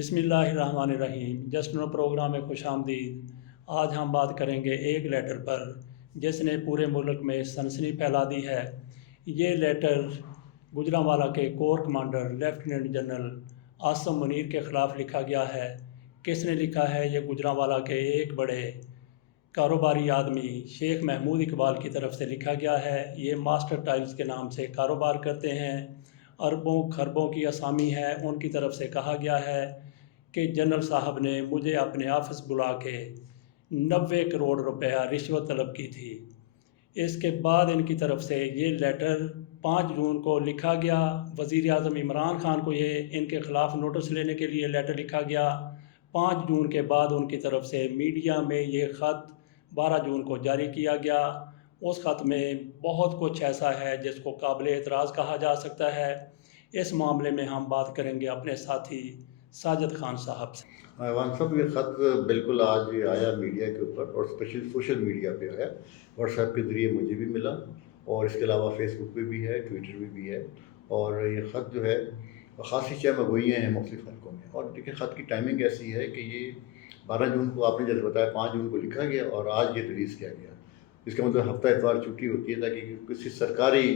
بسم اللہ الرحمن الرحیم۔ جشن و پروگرام میں خوش آمدید۔ آج ہم بات کریں گے ایک لیٹر پر جس نے پورے ملک میں سنسنی پھیلا دی ہے۔ یہ لیٹر گوجرانوالہ کے corps commander lieutenant general Asim Munir کے خلاف لکھا گیا ہے۔ کس نے لکھا ہے؟ یہ گوجرانوالہ کے ایک بڑے کاروباری آدمی شیخ محمود اقبال کی طرف سے لکھا گیا ہے۔ یہ ماسٹر ٹائلز کے نام سے کاروبار کرتے ہیں، اربوں خربوں کی اسامی ہے۔ ان کی طرف سے کہا گیا ہے کہ جنرل صاحب نے مجھے اپنے آفس بلا کے 90 کروڑ روپیہ رشوت طلب کی تھی۔ اس کے بعد ان کی طرف سے یہ لیٹر 5 جون کو لکھا گیا۔ وزیر اعظم عمران خان کو یہ ان کے خلاف نوٹس لینے کے لیے لیٹر لکھا گیا۔ 5 جون کے بعد ان کی طرف سے میڈیا میں یہ خط 12 جون کو جاری کیا گیا۔ اس خط میں بہت کچھ ایسا ہے جس کو قابل اعتراض کہا جا سکتا ہے۔ اس معاملے میں ہم بات کریں گے اپنے ساتھی ساجد خان صاحب سے۔ ایوان صاحب، یہ خط بالکل آج آیا میڈیا کے اوپر اور اسپیشل سوشل میڈیا پہ آیا۔ واٹس ایپ کے ذریعے مجھے بھی ملا اور اس کے علاوہ فیس بک پہ بھی ہے، ٹویٹر پہ بھی ہے۔ اور یہ خط جو ہے خاصی چمگوئیاں ہیں مختلف حلقوں میں۔ اور دیکھیں، خط کی ٹائمنگ ایسی ہے کہ یہ 12 جون کو آپ نے جیسے بتایا 5 جون کو لکھا گیا اور آج یہ ریلیز کیا گیا۔ اس کا مطلب ہفتہ اتوار چھٹی ہوتی ہے تاکہ کسی سرکاری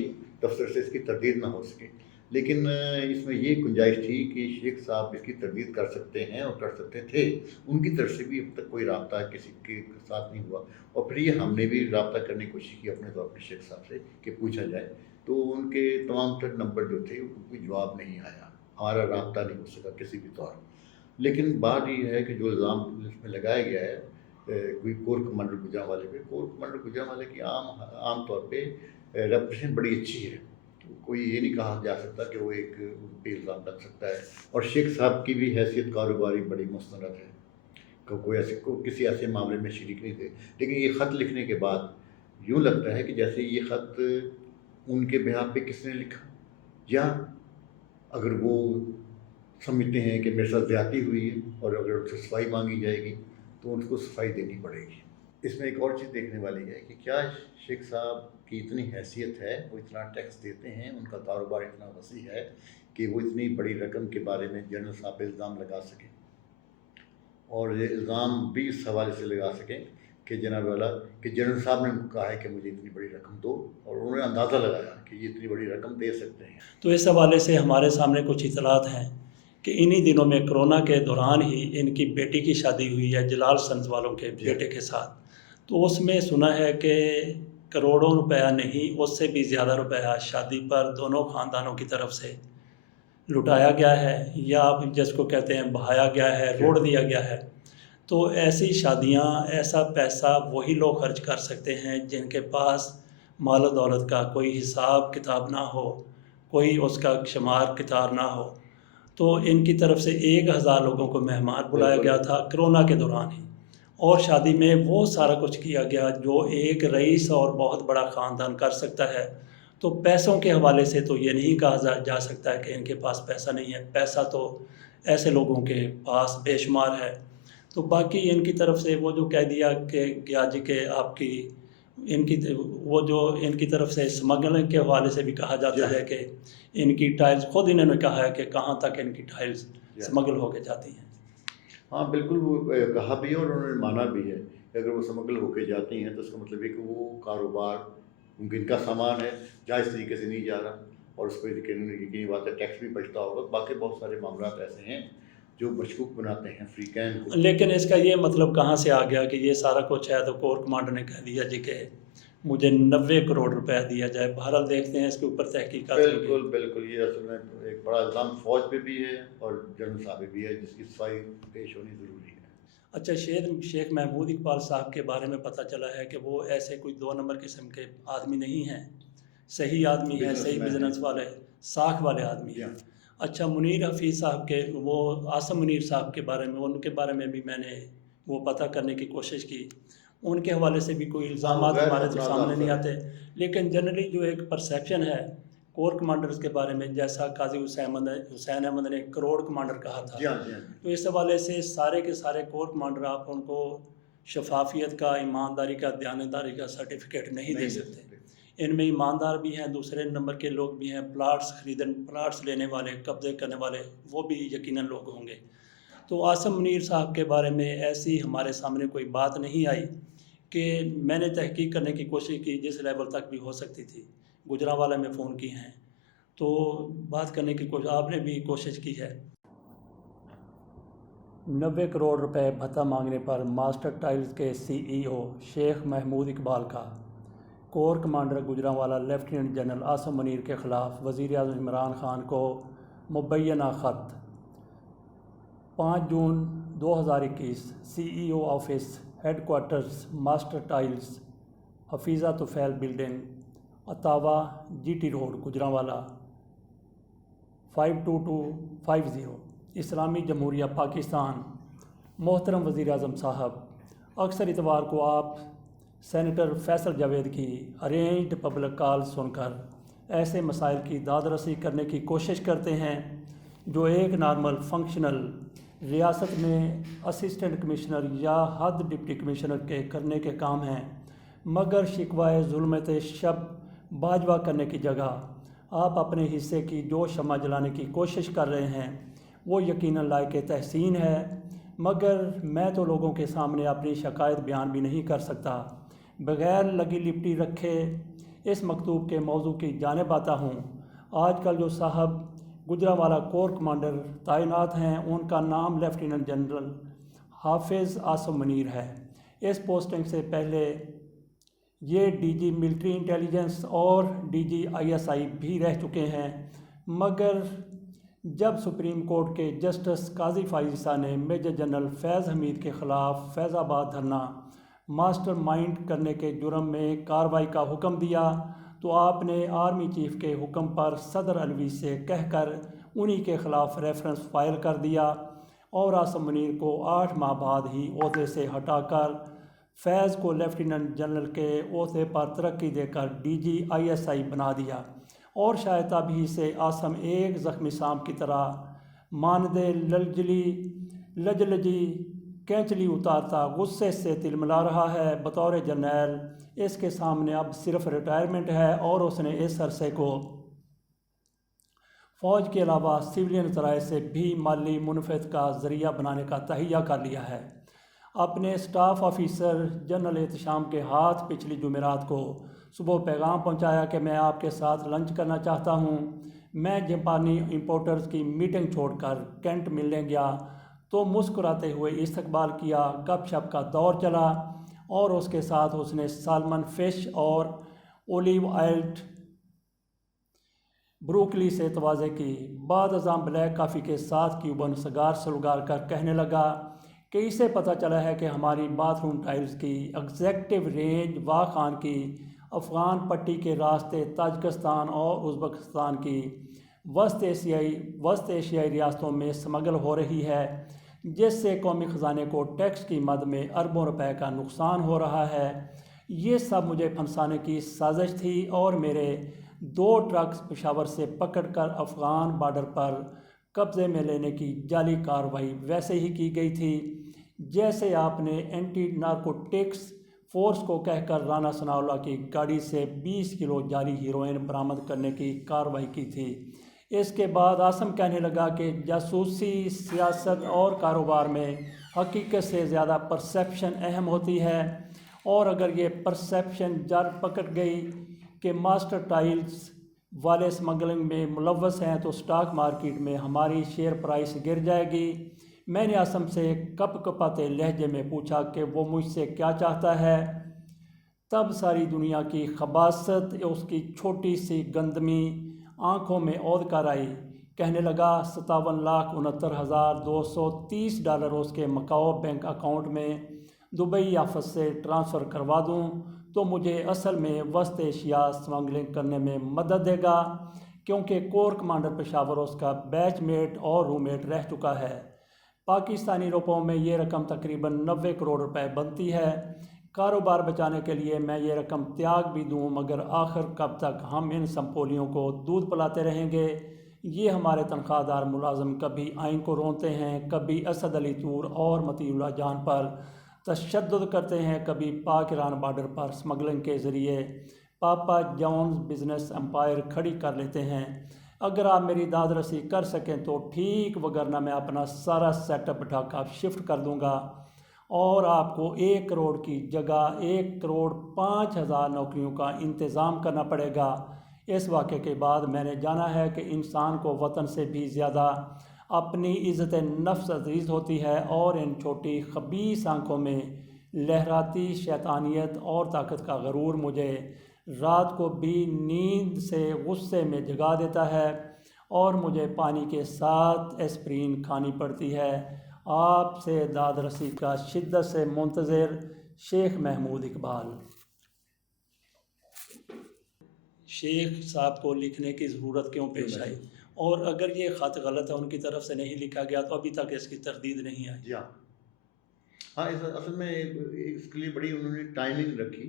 دفتر سے اس کی تردید نہ ہو سکے۔ لیکن اس میں یہ گنجائش تھی کہ شیخ صاحب اس کی تردید کر سکتے ہیں اور کر سکتے تھے۔ ان کی طرف سے بھی اب تک کوئی رابطہ کسی کے ساتھ نہیں ہوا، اور پھر یہ ہم نے بھی رابطہ کرنے کی کوشش کی اپنے طور پر شیخ صاحب سے کہ پوچھا جائے، تو ان کے تمام تر نمبر جو تھے ان کو کوئی جواب نہیں آیا، ہمارا رابطہ نہیں ہو سکا کسی بھی طور۔ لیکن بات یہ ہے کہ جو الزام اس میں لگایا گیا ہے کوئی کور کمانڈر گوجرانوالے پہ، کور کمانڈر گوجرانوالے کی عام طور پہ ریپوٹیشن بڑی اچھی ہے۔ کوئی یہ نہیں کہا جا سکتا کہ وہ ایک ان پہ الزام لگ سکتا ہے۔ اور شیخ صاحب کی بھی حیثیت کاروباری بڑی مستند ہے کہ کسی ایسے معاملے میں شریک نہیں تھے۔ لیکن یہ خط لکھنے کے بعد یوں لگتا ہے کہ جیسے یہ خط ان کے بہاف پہ کس نے لکھا، یا اگر وہ سمجھتے ہیں کہ میرے ساتھ زیادتی ہوئی ہے اور اگر ان سے صفائی مانگی جائے گی تو ان کو صفائی دینی پڑے گی۔ اس میں ایک اور چیز دیکھنے والی ہے کہ کیا شیخ صاحب کی اتنی حیثیت ہے، وہ اتنا ٹیکس دیتے ہیں، ان کا کاروبار اتنا وسیع ہے کہ وہ اتنی بڑی رقم کے بارے میں جنرل صاحب پہ الزام لگا سکیں، اور یہ الزام بھی اس حوالے سے لگا سکیں کہ جناب والا کہ جنرل صاحب نے کہا ہے کہ مجھے اتنی بڑی رقم دو، اور انہوں نے اندازہ لگایا کہ یہ اتنی بڑی رقم دے سکتے ہیں۔ تو اس حوالے سے ہمارے سامنے کچھ اطلاعات ہیں کہ انہی دنوں میں کرونا کے دوران ہی ان کی بیٹی کی شادی ہوئی ہے جلال سنز والوں کے بیٹے کے ساتھ۔ تو اس میں سنا ہے کہ کروڑوں روپیہ نہیں، اس سے بھی زیادہ روپیہ شادی پر دونوں خاندانوں کی طرف سے لٹایا گیا ہے، یا آپ جس کو کہتے ہیں بہایا گیا ہے، روڑ دیا گیا ہے۔ تو ایسی شادیاں، ایسا پیسہ وہی لوگ خرچ کر سکتے ہیں جن کے پاس مال و دولت کا کوئی حساب کتاب نہ ہو، کوئی اس کا شمار کتار نہ ہو۔ تو ان کی طرف سے 1000 لوگوں کو مہمان بلایا گیا تھا کرونا کے دوران ہی، اور شادی میں وہ سارا کچھ کیا گیا جو ایک رئیس اور بہت بڑا خاندان کر سکتا ہے۔ تو پیسوں کے حوالے سے تو یہ نہیں کہا جا سکتا ہے کہ ان کے پاس پیسہ نہیں ہے، پیسہ تو ایسے لوگوں کے پاس بے شمار ہے۔ تو باقی ان کی طرف سے وہ جو کہہ دیا کہ گیا جی کہ آپ کی وہ جو ان کی طرف سے اسمگلنگ کے حوالے سے بھی کہا جاتا ہے کہ ان کی ٹائلز، خود انہوں نے کہا ہے کہ کہاں تک ان کی ٹائلز اسمگل ہو کے جاتی ہیں۔ ہاں بالکل، وہ کہا بھی ہے اور انہوں نے مانا بھی ہے کہ اگر وہ اسمگل ہو کے جاتی ہیں تو اس کا مطلب ہے کہ وہ کاروبار ان کا سامان ہے، جائز طریقے سے نہیں جا رہا، اور اس پہ یقینی بات ہے ٹیکس بھی بچتا ہوگا۔ باقی بہت سارے معاملات ایسے ہیں جو مشکوک بناتے ہیں فری کین کو۔ لیکن اس کا یہ مطلب کہاں سے آ گیا کہ یہ سارا کچھ ہے؟ تو کور کمانڈر نے کہہ دیا جی کہ مجھے 90 کروڑ روپیہ دیا جائے۔ بہرحال دیکھتے ہیں اس کے اوپر تحقیقات ہوگی۔ بالکل بالکل، یہ اصل میں ایک بڑا الزام فوج پہ بھی ہے اور جنرل صاحب پہ بھی ہے، جس کی صفائی پیش ہونی ضروری ہے۔ اچھا، شیخ محمود اقبال صاحب کے بارے میں پتہ چلا ہے کہ وہ ایسے کوئی 2 نمبر قسم کے آدمی نہیں ہیں، صحیح آدمی ہیں، صحیح بزنس والے، ساکھ والے آدمی ہیں۔ اچھا، منیر حفیظ صاحب کے، وہ عاصم منیر صاحب کے بارے میں، ان کے بارے میں بھی میں نے وہ پتہ کرنے کی کوشش کی۔ ان کے حوالے سے بھی کوئی الزامات ہمارے تو سامنے نہیں آتے، لیکن جنرلی جو ایک پرسیپشن ہے کور کمانڈرز کے بارے میں، جیسا قاضی حسین احمد نے کروڑ کمانڈر کہا تھا، تو اس حوالے سے سارے کے سارے کور کمانڈر آپ ان کو شفافیت کا، ایمانداری کا، دیانتداری کا سرٹیفکیٹ نہیں دے سکتے۔ ان میں ایماندار بھی ہیں، دوسرے نمبر کے لوگ بھی ہیں، پلاٹس لینے والے، قبضے کرنے والے، وہ بھی یقیناً لوگ ہوں گے۔ تو عاصم منیر صاحب کے بارے میں ایسی ہمارے سامنے کوئی بات نہیں آئی کہ میں نے تحقیق کرنے کی کوشش کی جس لیول تک بھی ہو سکتی تھی، گجرانوالہ میں فون کی ہیں تو بات کرنے کی کوشش آپ نے بھی کوشش کی ہے۔ 90 کروڑ روپے بھتہ مانگنے پر ماسٹر ٹائلز کے CEO شیخ محمود اقبال کا corps commander Gujranwala lieutenant general Asim Munir کے خلاف وزیر اعظم عمران خان کو مبینہ خط۔ 5 جون 2021 CEO office headquarters master tiles Hafiza Tufail building اتاوا GT روڈ گجرانوالہ 52250 اسلامی جمہوریہ پاکستان۔ محترم وزیر اعظم صاحب، اکثر اتوار کو آپ سینیٹر فیصل جاوید کی ارینجڈ پبلک کال سن کر ایسے مسائل کی داد رسی کرنے کی کوشش کرتے ہیں جو ایک نارمل فنکشنل ریاست میں اسسٹنٹ کمشنر یا حد ڈپٹی کمشنر کے کرنے کے کام ہیں، مگر شکوائے ظلمت شب باجوا کرنے کی جگہ آپ اپنے حصے کی جو شمع جلانے کی کوشش کر رہے ہیں وہ یقیناً لائق تحسین ہے، مگر میں تو لوگوں کے سامنے اپنی شکایت بیان بھی نہیں کر سکتا۔ بغیر لگی لپٹی رکھے اس مکتوب کے موضوع کی جانب آتا ہوں۔ آج کل جو صاحب گجرانوالہ کور کمانڈر تعینات ہیں ان کا نام لیفٹیننٹ جنرل حافظ عاصم منیر ہے۔ اس پوسٹنگ سے پہلے یہ DG ملٹری انٹیلیجنس اور DG ISI بھی رہ چکے ہیں، مگر جب سپریم کورٹ کے جسٹس قاضی فائز عیسیٰ نے میجر جنرل فیض حمید کے خلاف فیض آباد دھرنا ماسٹر مائنڈ کرنے کے جرم میں کارروائی کا حکم دیا تو آپ نے آرمی چیف کے حکم پر صدر علوی سے کہہ کر انہی کے خلاف ریفرنس فائل کر دیا اور عاصم منیر کو 8 ماہ بعد ہی عہدے سے ہٹا کر فیض کو لیفٹیننٹ جنرل کے عہدے پر ترقی دے کر DG ISI بنا دیا، اور شاید ابھی سے عاصم ایک زخمی سانپ کی طرح ماندے لجلجی کینچلی اتارتا غصے سے تلملا رہا ہے۔ بطور جرنیل اس کے سامنے اب صرف ریٹائرمنٹ ہے اور اس نے اس عرصے کو فوج کے علاوہ سویلین ذرائع سے بھی مالی منفعت کا ذریعہ بنانے کا تہیہ کر لیا ہے۔ اپنے سٹاف آفیسر جنرل احتشام کے ہاتھ پچھلی جمعرات کو صبح پیغام پہنچایا کہ میں آپ کے ساتھ لنچ کرنا چاہتا ہوں۔ میں جاپانی امپورٹرز کی میٹنگ چھوڑ کر کینٹ ملنے گیا تو مسکراتے ہوئے استقبال کیا، گپ شپ کا دور چلا اور اس کے ساتھ اس نے سالمن فش اور اولیو آئلڈ بروکلی سے توازے کی۔ بعد ازاں بلیک کافی کے ساتھ کیوبن سگار سلگار کر کہنے لگا کہ اسے پتہ چلا ہے کہ ہماری باتھ روم ٹائلز کی ایگزیکٹو رینج واہ خان کی افغان پٹی کے راستے تاجکستان اور ازبکستان کی وسط ایشیائی ریاستوں میں سمگل ہو رہی ہے، جس سے قومی خزانے کو ٹیکس کی مد میں اربوں روپے کا نقصان ہو رہا ہے۔ یہ سب مجھے پھنسانے کی سازش تھی اور میرے 2 ٹرکس پشاور سے پکڑ کر افغان بارڈر پر قبضے میں لینے کی جعلی کارروائی ویسے ہی کی گئی تھی جیسے آپ نے اینٹی نارکوٹکس فورس کو کہہ کر رانا ثناء اللہ کی گاڑی سے 20 کلو جعلی ہیروئن برآمد کرنے کی کارروائی کی تھی۔ اس کے بعد عاصم کہنے لگا کہ جاسوسی، سیاست اور کاروبار میں حقیقت سے زیادہ پرسیپشن اہم ہوتی ہے، اور اگر یہ پرسیپشن جڑ پکڑ گئی کہ ماسٹر ٹائلز والے اسمگلنگ میں ملوث ہیں تو سٹاک مارکیٹ میں ہماری شیئر پرائس گر جائے گی۔ میں نے عاصم سے کپ کپاتے لہجے میں پوچھا کہ وہ مجھ سے کیا چاہتا ہے۔ تب ساری دنیا کی خباثت اس کی چھوٹی سی گندمی آنکھوں میں اود کر آئی۔ کہنے لگا 57,69,230 ڈالر اس کے مکاؤ بینک اکاؤنٹ میں دبئی آفس سے ٹرانسفر کروا دوں تو مجھے اصل میں وسط ایشیا اسمگلنگ کرنے میں مدد دے گا، کیونکہ کور کمانڈر پشاور اس کا بیچ میٹ اور روم میٹ رہ چکا ہے۔ پاکستانی روپوں میں یہ رقم تقریباً 90 کروڑ روپے بنتی ہے۔ کاروبار بچانے کے لیے میں یہ رقم تیاگ بھی دوں، مگر آخر کب تک ہم ان سمپولیوں کو دودھ پلاتے رہیں گے؟ یہ ہمارے تنخواہ دار ملازم کبھی آئین کو رونتے ہیں، کبھی اسد علی طور اور مطیع اللہ جان پر تشدد کرتے ہیں، کبھی پاک ایران بارڈر پر اسمگلنگ کے ذریعے پاپا جونز بزنس امپائر کھڑی کر لیتے ہیں۔ اگر آپ میری داد رسی کر سکیں تو ٹھیک، وگرنہ میں اپنا سارا سیٹ اپ ڈھاکہ شفٹ کر دوں گا اور آپ کو 1 کروڑ کی جگہ 1,05,000 نوکریوں کا انتظام کرنا پڑے گا۔ اس واقعے کے بعد میں نے جانا ہے کہ انسان کو وطن سے بھی زیادہ اپنی عزت نفس عزیز ہوتی ہے، اور ان چھوٹی خبیث آنکھوں میں لہراتی شیطانیت اور طاقت کا غرور مجھے رات کو بھی نیند سے غصے میں جگا دیتا ہے، اور مجھے پانی کے ساتھ ایسپرین کھانی پڑتی ہے۔ آپ سے داد رسی کا شدت سے منتظر شیخ محمود اقبال۔ شیخ صاحب کو لکھنے کی ضرورت کیوں پیش آئی، اور اگر یہ خط غلط ہے، ان کی طرف سے نہیں لکھا گیا، تو ابھی تک اس کی تردید نہیں آئی؟ جی ہاں، اصل میں اس کے لیے بڑی انہوں نے ٹائمنگ رکھی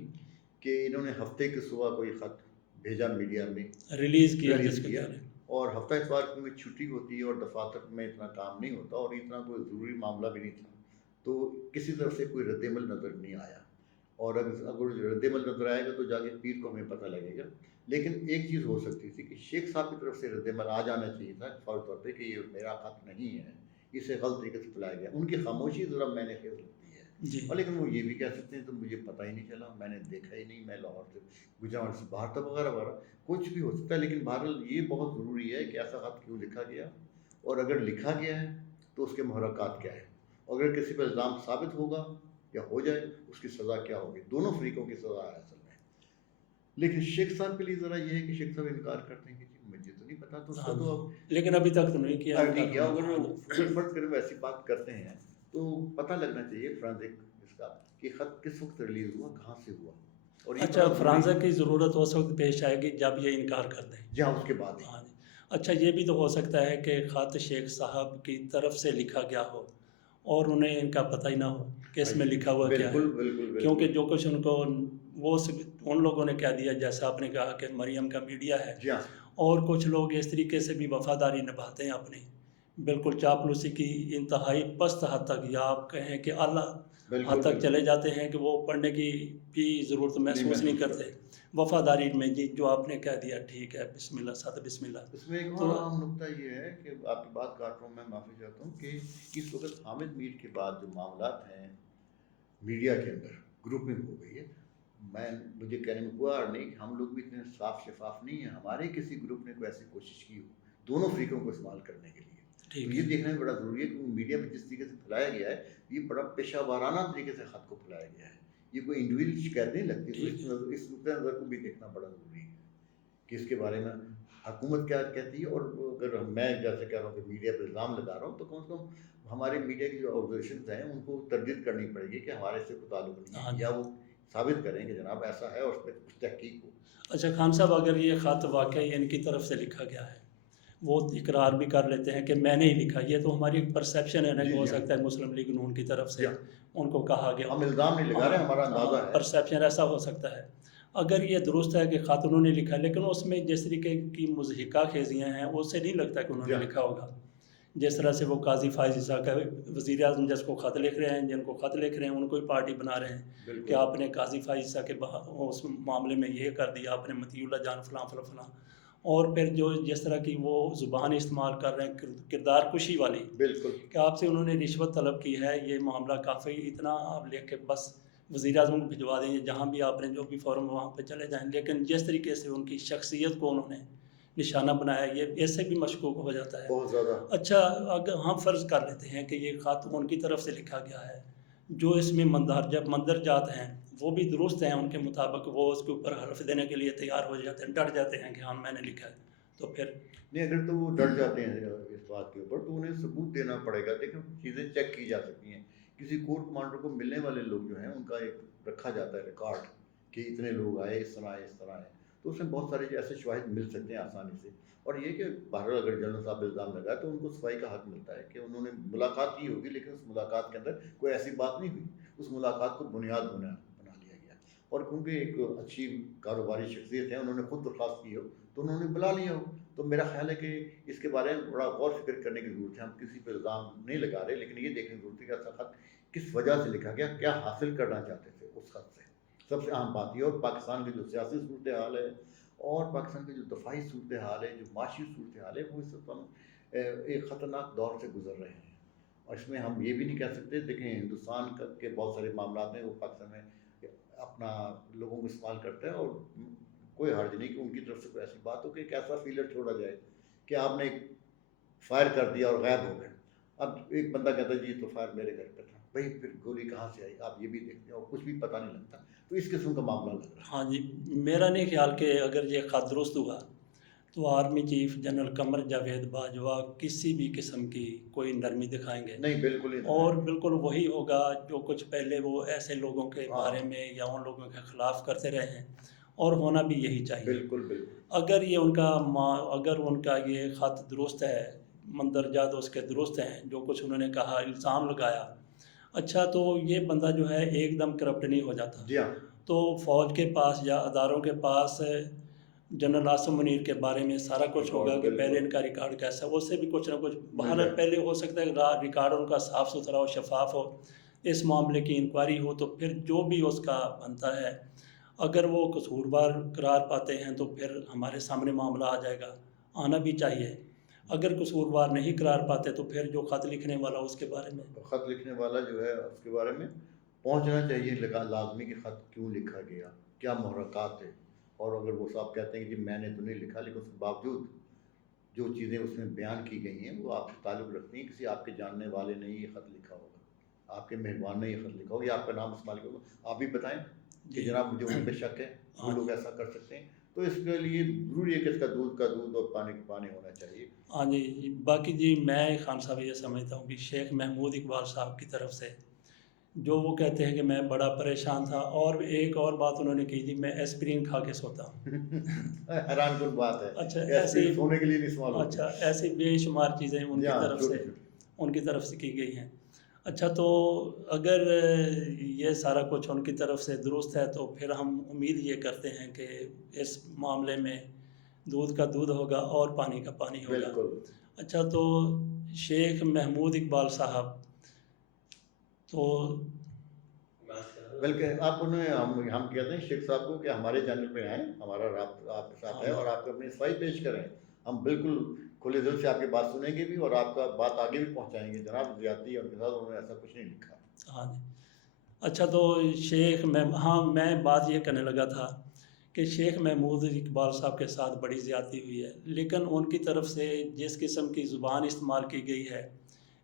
کہ انہوں نے ہفتے کے صبح کوئی خط بھیجا میڈیا میں، ریلیز کیا اور ہفتہ اتوار میں چھٹی ہوتی ہے اور دفاتر میں اتنا کام نہیں ہوتا، اور اتنا کوئی ضروری معاملہ بھی نہیں تھا، تو کسی طرف سے کوئی رد عمل نظر نہیں آیا، اور اگر رد عمل نظر آئے گا تو جا کے پیر کو ہمیں پتہ لگے گا۔ لیکن ایک چیز ہو سکتی تھی کہ شیخ صاحب کی طرف سے رد عمل آ جانا چاہیے تھا فوری طور پہ کہ یہ میرا خط نہیں ہے، اسے غلط طریقے سے پھیلایا گیا۔ ان کی خاموشی ذرا میں نے خیز لگتی ہے جی، اور لیکن وہ یہ بھی کہہ سکتے ہیں تو مجھے پتہ ہی نہیں چلا، میں نے دیکھا ہی نہیں، میں لاہور سے گجرات سے باہر تھا، وغیرہ وغیرہ، کچھ بھی ہو سکتا ہے۔ لیکن بہرحال یہ بہت ضروری ہے کہ ایسا خط کیوں لکھا گیا، اور اگر لکھا گیا ہے تو اس کے محرکات کیا ہے، اور اگر کسی پر الزام ثابت ہوگا یا ہو جائے اس کی سزا کیا ہوگی۔ دونوں فریقوں کی سزا ہے اصل میں۔ لیکن شیخ صاحب کے لیے ذرا یہ ہے کہ شیخ صاحب انکار کرتے ہیں کہ جی مجھے تو نہیں پتا، تو اس کا تو اب لیکن ابھی تک تو نہیں کیا نہیں کیا۔ اگر فرض کریں ایسی بات کرتے ہیں تو پتہ لگنا چاہیے فرانزک اس کا کہ خط کس وقت ریلیز ہوا، کہاں سے ہوا، اور یہ اچھا، فرانزک کی ضرورت اس وقت پیش آئے گی جب یہ انکار کر دیں؟ جہاں اس کے بعد ہاں جی۔ اچھا، یہ بھی تو ہو سکتا ہے کہ خط شیخ صاحب کی طرف سے لکھا گیا ہو اور انہیں ان کا پتہ ہی نہ ہو کہ اس میں لکھا ہوا کیا ہے، بالکل کیونکہ جو کچھ ان کو وہ ان لوگوں نے کہہ دیا، جیسا آپ نے کہا کہ مریم کا میڈیا ہے، جی ہاں، اور کچھ لوگ اس طریقے سے بھی وفاداری نبھاتے ہیں اپنی، بالکل چاپلوسی کی انتہائی پست حد تک، یا آپ کہیں کہ اعلیٰ حد تک چلے جاتے ہیں کہ وہ پڑھنے کی بھی ضرورت محسوس نہیں کرتے، وفاداری میں جی جو آپ نے کہہ دیا ٹھیک ہے، بسم اللہ ساتھ بسم اللہ۔ اس میں ایک اور اہم نقطہ یہ ہے کہ آپ کی بات کاٹ رہا ہوں، میں معافی چاہتا ہوں کہ اس وقت حامد میر کے بعد جو معاملات ہیں میڈیا کے اندر گروپنگ ہو گئی ہے، مجھے کہنے میں کوئی عرض نہیں کہ ہم لوگ بھی اتنے صاف شفاف نہیں ہیں، ہمارے کسی گروپ نے کوئی ایسی کوشش کی ہو دونوں فریقوں کو استعمال کرنے کے لیے، تو یہ دیکھنا بھی بڑا ضروری ہے کہ میڈیا میں جس طریقے سے پھیلایا گیا ہے یہ بڑا پیشہ وارانہ طریقے سے خط کو پھیلایا گیا ہے، یہ کوئی انڈیویجول شکایت نہیں لگتی، تو اس نقطۂ نظر کو بھی دیکھنا بڑا ضروری ہے کہ اس کے بارے میں حکومت کیا کہتی ہے، اور اگر میں جیسے کہہ رہا ہوں کہ میڈیا پہ الزام لگا رہا ہوں تو کم سے کم ہمارے میڈیا کی جو آرگنائزیشنز ہیں ان کو تردید کرنی پڑے گی کہ ہمارے سے کوئی تعلق نہیں ہے، یا وہ ثابت کریں کہ جناب ایسا ہے اور اس پہ کچھ تحقیق ہو۔ اچھا خان صاحب، اگر یہ خط واقعی ان کی طرف سے لکھا گیا ہے، وہ اقرار بھی کر لیتے ہیں کہ میں نے ہی لکھا، یہ تو ہماری پرسیپشن ہے نا کہ ہو سکتا ہے مسلم لیگ نون کی طرف سے ان کو کہا گیا، ہم الزام نہیں لگا رہے، ہمارا اندازہ ہے، پرسیپشن ایسا ہو سکتا ہے۔ اگر یہ درست ہے کہ خط انہوں نے لکھا، لیکن اس میں جس طریقے کی مضحکہ خیزیاں ہیں اس سے نہیں لگتا کہ انہوں نے لکھا ہوگا، جس طرح سے وہ قاضی فائز عیسیٰ کا وزیر اعظم جس کو خط لکھ رہے ہیں، جن کو خط لکھ رہے ہیں ان کو ہی پارٹی بنا رہے ہیں کہ آپ نے قاضی فائز عیسیٰ کے اس معاملے میں یہ کر دیا، آپ نے مطیع اللہ جان فلاں فلاں فلاں، اور پھر جو جس طرح کی وہ زبان استعمال کر رہے ہیں کردار کشی والی، بالکل کہ آپ سے انہوں نے رشوت طلب کی ہے، یہ معاملہ کافی اتنا آپ لکھ کے بس وزیر اعظم کو بھجوا دیں، جہاں بھی آپ نے جو بھی فورم وہاں پہ چلے جائیں، لیکن جس طریقے سے ان کی شخصیت کو انہوں نے نشانہ بنایا، یہ اس سے بھی مشکوک ہو جاتا ہے بہت زیادہ۔ اچھا، اگر ہم فرض کر لیتے ہیں کہ یہ خط ان کی طرف سے لکھا گیا ہے، جو اس میں مندرجات ہیں وہ بھی درست ہیں ان کے مطابق، وہ اس کے اوپر حلف دینے کے لیے تیار ہو جاتے ہیں، ڈٹ جاتے ہیں کہ ہاں میں نے لکھا ہے، تو پھر نہیں، اگر تو وہ ڈر جاتے ہیں اس بات کے اوپر تو انہیں ثبوت دینا پڑے گا، دیکھیں چیزیں چیک کی جا سکتی ہیں، کسی کورٹ کمانڈر کو ملنے والے لوگ جو ہیں ان کا ایک رکھا جاتا ہے ریکارڈ کہ اتنے لوگ آئے، اس طرح آئے، تو اس میں بہت سارے ایسے شواہد مل سکتے ہیں آسانی سے، اور یہ کہ بہرحال اگر جنرل صاحب الزام لگائے تو ان کو صفائی کا حق ملتا ہے کہ انہوں نے ملاقات کی ہوگی، لیکن اس ملاقات کے اندر کوئی ایسی بات نہیں ہوئی، اس ملاقات کو بنیاد بنا لیا گیا، اور کیونکہ ایک اچھی کاروباری شخصیت ہے، انہوں نے خود درخواست کی ہو تو انہوں نے بلا لیا ہو، تو میرا خیال ہے کہ اس کے بارے میں بڑا غور فکر کرنے کی ضرورت ہے، ہم کسی پہ الزام نہیں لگا رہے، لیکن یہ دیکھنے کی ضرورت ہے کہ ایسا خط کس وجہ سے لکھا گیا، کیا حاصل کرنا چاہتے تھے اس خط سے، سب سے اہم بات یہ، اور پاکستان کی جو سیاسی صورتحال ہے اور پاکستان کی جو دفاعی صورتحال ہے، جو معاشی صورتحال ہے، وہ اس وقت ہم ایک خطرناک دور سے گزر رہے ہیں، اور اس میں ہم یہ بھی نہیں کہہ سکتے. دیکھیں ہندوستان کے بہت سارے معاملات ہیں، وہ پاکستان میں اپنا لوگوں کو استعمال کرتا ہے، اور کوئی حرج نہیں کہ ان کی طرف سے کوئی ایسی بات ہو کہ ایک ایسا فیلر چھوڑا جائے کہ آپ نے ایک فائر کر دیا اور غائب ہو گئے. اب ایک بندہ کہتا ہے جی تو فائر میرے گھر پہ تھا، بھائی پھر گولی کہاں سے آئی آپ یہ بھی دیکھتے ہیں، اور کچھ بھی پتہ نہیں لگتا. تو اس قسم کا معاملہ لگ رہا ہے. ہاں جی، میرا نہیں خیال کہ اگر یہ خط درست ہوا تو army chief general Qamar Javed Bajwa کسی بھی قسم کی کوئی نرمی دکھائیں گے، نہیں بالکل ہی نہیں. اور بالکل وہی ہوگا جو کچھ پہلے وہ ایسے لوگوں کے ہاں. بارے میں یا ان لوگوں کے خلاف کرتے رہے ہیں، اور ہونا بھی یہی چاہیے. بالکل بالکل. اگر ان کا یہ خط درست ہے، مندرجات اس کے درست ہیں، جو کچھ انہوں نے کہا، الزام لگایا، اچھا تو یہ بندہ جو ہے ایک دم کرپٹ نہیں ہو جاتا. جی ہاں. تو فوج کے پاس یا اداروں کے پاس جنرل عاصم منیر کے بارے میں سارا کچھ ہوگا کہ پہلے ان کا ریکارڈ کیسا ہے، اس سے بھی کچھ نہ کچھ بہرحال پہلے ہو سکتا ہے ریکارڈ ان کا صاف ستھرا ہو، شفاف ہو، اس معاملے کی انکوائری ہو، تو پھر جو بھی اس کا بنتا ہے اگر وہ قصوروار قرار پاتے ہیں تو پھر ہمارے سامنے معاملہ آ جائے گا، آنا بھی چاہیے. اگر قصوروار نہیں قرار پاتے تو پھر جو خط لکھنے والا اس کے بارے میں خط لکھنے والا جو ہے اس کے بارے میں پہنچنا چاہیے لازمی کہ خط کیوں لکھا گیا، کیا محرکات تھے. اور اگر وہ صاحب کہتے ہیں کہ جی میں نے تو نہیں لکھا، لیکن اس کے باوجود جو چیزیں اس میں بیان کی گئی ہیں وہ آپ سے تعلق رکھتی ہیں، کسی آپ کے جاننے والے نے یہ خط لکھا ہوگا، آپ کے مہربان نے یہ خط لکھا ہوگا، یا آپ کا نام استعمال کیا ہوگا، آپ بھی بتائیں کہ جناب مجھے ان پہ شک ہے، وہ لوگ ایسا کر سکتے ہیں. تو اس کے لیے ضروری ہے کہ اس کا دودھ اور پانی کا پانی ہونا چاہیے. ہاں جی. باقی جی میں خان صاحب یہ سمجھتا ہوں کہ شیخ محمود اقبال صاحب کی طرف سے جو وہ کہتے ہیں کہ میں بڑا پریشان تھا، اور ایک اور بات انہوں نے کی جی میں ایسپرین کھا کے سوتا ہوں. حیران کن بات ہے. اچھا ایسے سونے کے لیے نہیں استعمال ہوتی. اچھا ایسی بے شمار چیزیں ان کی طرف سے کی گئی ہیں. اچھا تو اگر یہ سارا کچھ ان کی طرف سے درست ہے تو پھر ہم امید یہ کرتے ہیں کہ اس معاملے میں دودھ کا دودھ ہوگا اور پانی کا پانی ہوگا. بالکل. اچھا تو شیخ محمود اقبال صاحب تو بلکہ آپ انہیں ہم کہتے ہیں شیخ صاحب کو کہ ہمارے چینل پہ آئیں، ہمارا رابطہ آپ کے ساتھ ہے، اور آپ کو اپنی صفائی پیش کریں. ہم بالکل کھلے دل سے آپ کی بات سنیں گے بھی، اور آپ کا بات آگے بھی پہنچائیں گے. جناب زیادتی ہے ان کے ساتھ، انہوں نے ایسا کچھ نہیں لکھا. ہاں جی. اچھا تو میں بات یہ کرنے لگا تھا کہ شیخ محمود اقبال صاحب کے ساتھ بڑی زیادتی ہوئی ہے، لیکن ان کی طرف سے جس قسم کی زبان استعمال کی گئی ہے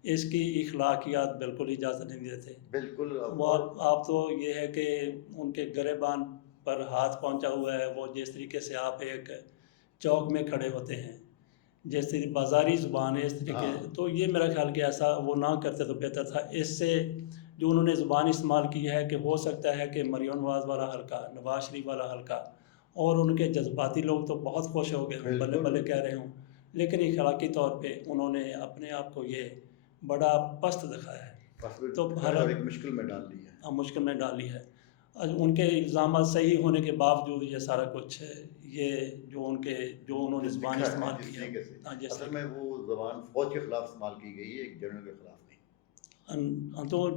اس کی اخلاقیات بالکل اجازت نہیں دیتے. بالکل. وہ آپ تو یہ ہے کہ ان کے گریبان پر ہاتھ پہنچا ہوا ہے، وہ جس طریقے سے آپ ایک چوک میں کھڑے ہوتے ہیں، جس طریقے بازاری زبان ہے اس طریقے، تو یہ میرا خیال کہ ایسا وہ نہ کرتے تو بہتر تھا. اس سے جو انہوں نے زبان استعمال کی ہے کہ ہو سکتا ہے کہ مریم نواز والا حلقہ، نواز شریف والا حلقہ اور ان کے جذباتی لوگ تو بہت خوش ہو گئے ہوں، بلے بلے کہہ رہے ہوں، لیکن اخلاقی طور پہ انہوں نے اپنے آپ کو یہ بڑا پست دکھایا ہے، تو ایک مشکل میں ڈال دی ہے. مشکل میں ڈالی ہے. ان کے الزامات صحیح ہونے کے باوجود یہ سارا کچھ یہ جو انہوں نے زبان استعمال کی ہے، اصل میں وہ زبان فوج کے خلاف استعمال کی گئی ہے، ایک جنرل کے خلاف نہیں. تو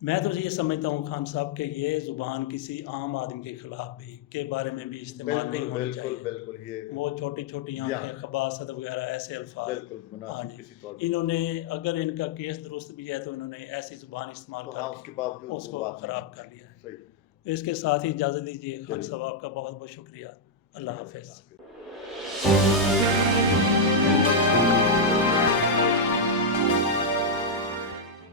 میں تو یہ سمجھتا ہوں خان صاحب کہ یہ زبان کسی عام آدمی کے خلاف بھی کے بارے میں بھی استعمال نہیں ہونی چاہیے. بالکل. یہ وہ چھوٹی چھوٹی آنکھیں، خباثت وغیرہ ایسے الفاظ. ہاں جی. انہوں نے اگر ان کا کیس درست بھی ہے تو انہوں نے ایسی زبان استعمال کر کے اس کو خراب کر لیا ہے. اس کے ساتھ ہی اجازت دیجیے خان صاحب، آپ کا بہت بہت شکریہ. اللہ حافظ.